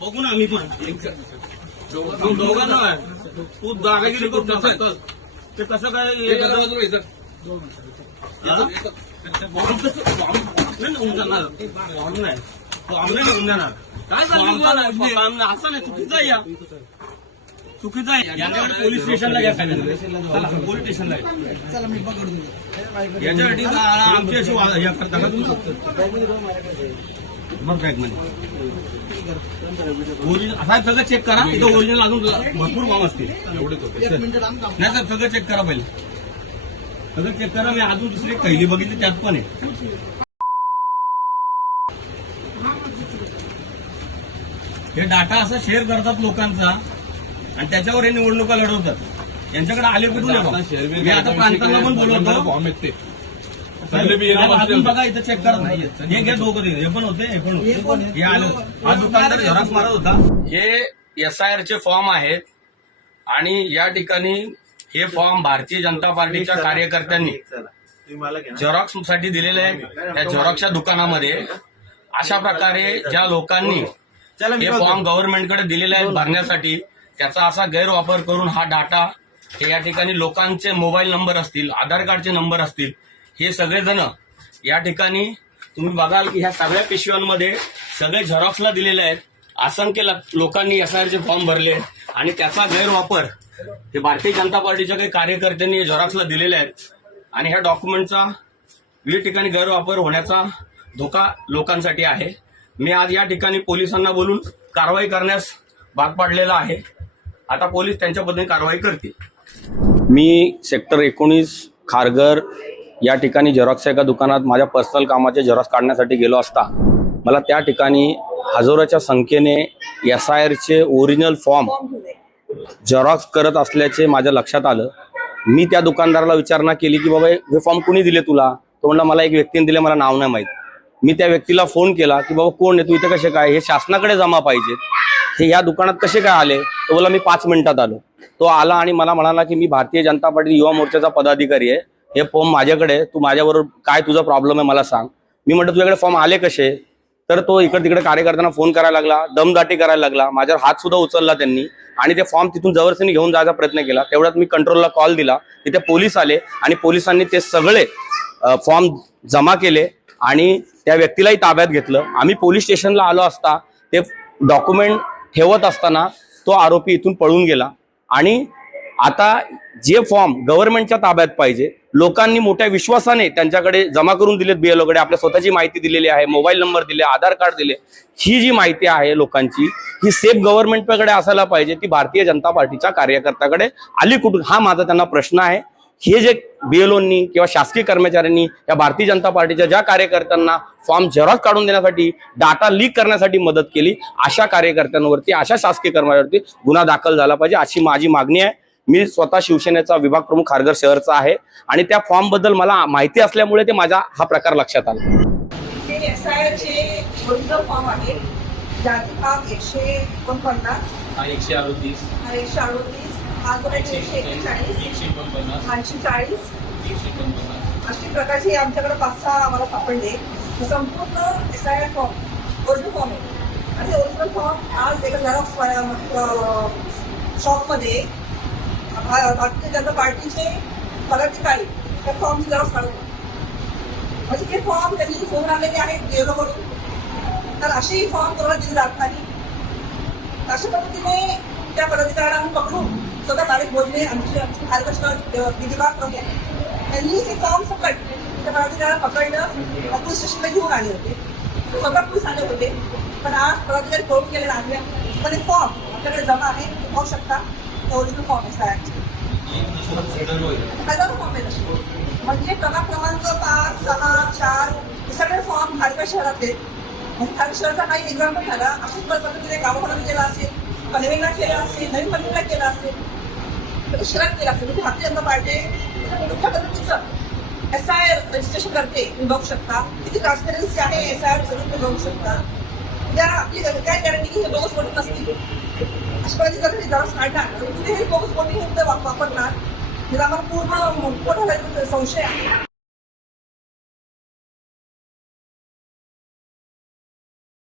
बघू ना आम्ही पण दोघांना आहे. तू दादागिरी करू कसं ते कसं काय होऊन जाणार काय असं नाही चुकीचं आहे या चुकीचं आहे यांच्याकडे पोलीस स्टेशनला घ्या चला पोलीस स्टेशनला याच्यासाठी आमची अशी हे करता का मग काय साहेब सगळं चेक करा इथं ओरिजिनल अजून भरपूर फॉर्म असतील नाही साहेब सगळं चेक करा पहिले सगळं चेक करा मी अजून दुसरी कैली बघितली त्यात पण आहे हे डाटा असा शेअर करतात लोकांचा आणि त्याच्यावर हे निवडणुका लढवतात यांच्याकडे आले कुठून मी आता प्रांतांना पण बोलवतो फॉर्म आहेत ते अजून बघा इथं चेक करत नाही हे घ्या दोघं हे पण होते हे पण होते हे आलं हा दुकानदार झेरॉक्स मारत होता हे SIR चे फॉर्म आहेत आणि या ठिकाणी हे फॉर्म भारतीय जनता पार्टीच्या कार्यकर्त्यांनी झेरॉक्स साठी दिलेले आहेत त्या झेरॉक्सच्या दुकानामध्ये अशा प्रकारे ज्या लोकांनी हे फॉर्म गव्हर्नमेंटकडे दिलेले आहेत भरण्यासाठी त्याचा असा गैरवापर करून हा डाटा हे या ठिकाणी लोकांचे मोबाईल नंबर असतील आधार कार्डचे नंबर असतील हे सगळेजण या ठिकाणी तुम्ही बघाल की ह्या सगळ्या पिशव्यांमध्ये सगळे झेरॉक्सला दिलेले आहेत असंख्य लोकांनी SIR चे फॉर्म भरले आणि त्याचा गैरवापर हे भारतीय जनता पार्टीच्या काही कार्यकर्त्यांनी झेरॉक्सला दिलेले आहेत आणि ह्या डॉक्युमेंटचा विविध ठिकाणी गैरवापर होण्याचा धोका लोकांसाठी आहे मी आज या ठिकाणी पोलिसांना बोलून कारवाई करण्यास भाग पाडलेला आहे आता पोलीस त्यांच्या पद्धतीने कारवाई करतील मी सेक्टर 19 खारघर या ठिकाणी झेरॉक्सच्या एका दुकानात माझ्या पर्सनल कामाचे झेरॉक्स काढण्यासाठी गेलो असता मला त्या ठिकाणी हजारोच्या संख्येने SIR चे ओरिजिनल फॉर्म झेरॉक्स करत असल्याचे माझ्या लक्षात आलं मी त्या दुकानदाराला विचारणा केली की बाबा हे फॉर्म कुणी दिले तुला तो म्हणला मला एक व्यक्तीने दिले मला नाव नाही माहीत मी त्या व्यक्तीला फोन केला की बाबा कोण आहे तू इथे कसे काय हे शासनाकडे जमा पाहिजेत हे या दुकानात कसे काय आले तो बोला मी 5 मिनिटात आलो तो आला आणि मला म्हणाला की मी भारतीय जनता पार्टी युवा मोर्चाचा पदाधिकारी आहे हे फॉर्म माझ्याकडे तू माझ्याबरोबर काय तुझा प्रॉब्लेम आहे मला सांग मी म्हटलं तुझ्याकडे फॉर्म आले कसे तर तो इकडे तिकडे कार्यकर्त्यांना फोन करायला लागला दमदाटी करायला लागला माझ्यावर हात सुद्धा उचलला त्यांनी आणि ते फॉर्म तिथून जबरदस्तीने घेऊन जायचा प्रयत्न केला तेवढ्यात मी कंट्रोलला कॉल दिला तिथे पोलीस आले आणि पोलिसांनी ते सगळे फॉर्म जमा केले आणि त्या व्यक्तीलाही ताब्यात घेतलं आम्ही पोलीस स्टेशनला आलो असता ते डॉक्युमेंट ठेवत असताना तो आरोपी इथून पळून गेला आणि आता जे फॉर्म गव्हर्नमेंटच्या ताब्यात पाहिजे लोकांनी मोठ्या विश्वासाने त्यांच्याकडे जमा करून दिलेत BLO कडे आपल्या स्वतःची माहिती दिलेली आहे मोबाईल नंबर दिले आधार कार्ड दिले ही जी माहिती आहे लोकांची ही सेफ गव्हर्नमेंटकडे असायला पाहिजे ती भारतीय जनता पार्टीच्या कार्यकर्त्याकडे आली कुठून हा माझा त्यांना प्रश्न आहे हे जे BLOंनी किंवा शासकीय कर्मचाऱ्यांनी या भारतीय जनता पार्टीच्या ज्या कार्यकर्त्यांना फॉर्म झेरॉक्स काढून देण्यासाठी डाटा लीक करण्यासाठी मदत केली अशा कार्यकर्त्यांवरती अशा शासकीय कर्मचाऱ्यांवरती गुन्हा दाखल झाला पाहिजे अशी माझी मागणी आहे मी स्वतः शिवसेनेचा विभाग प्रमुख खारघर शहरचा आहे आणि त्या फॉर्म बद्दल मला माहिती असल्यामुळे ते माझा हा प्रकार लक्षात आला SIR चे ओरिजिनल फॉर्म आहे जाती भाग 149 138 हा जो आहे 141 140 अशा प्रकारचे आमच्याकडे 5-6 आम्हाला सापडले संपूर्ण SIR फॉर्म ओरिजिनल फॉर्म आहे आणि ओरिजिनल फॉर्म आज एका झेरॉक्स शॉपमध्ये भारतीय जनता पार्टीचे पदाधिकारी त्या फॉर्मची झेरॉक्स काढून म्हणजे हे फॉर्म त्यांनी फोन आलेले आहेत BLO कडून तर असेही फॉर्म कोणाला दिले जात नाही अशा पद्धतीने त्या पदाधिकाऱ्यांना पकडून स्वतः तारीख बोलले आमची खारघर विभाग प्रमुख त्यांनी हे फॉर्म सकट त्या पदाधिकाऱ्यांना पकडलं पोलीस स्टेशनला घेऊन आले होते स्वतः पोलीस आले होते पण आज पदाधिकारी फोन केले नाही पण हे फॉर्म आपल्याकडे जमा आहे पाहू शकता ओरिजिनल फॉर्म आहे हजारो फॉर्म आहेत म्हणजे प्रभाग क्रमांक 5, 6, 4 हे सगळे फॉर्म खारघर शहरातले खारघर शहराचा काही एक्झाम्पल झाला अशाच पद्धतीने गावोगावी केला असेल पनवेलला केला असेल नवीन पनवेलला केला असेल शहरात केला असेल म्हणजे भारतीय जनता पार्टी कुठल्या पद्धतीचं SIR रजिस्ट्रेशन करते तुम्ही बघू शकता किती ट्रान्सपरन्सी आहे SIR तुम्ही बघू शकता उद्या आपली काय गॅरंटी की हे बोगस वोटिंग नसतील अशा प्रकारे जर हे झेरॉक्स काढणार तुम्ही हे बोगस वोटिंग वापरणार आम्हाला पूर्ण मोठा संशय आहे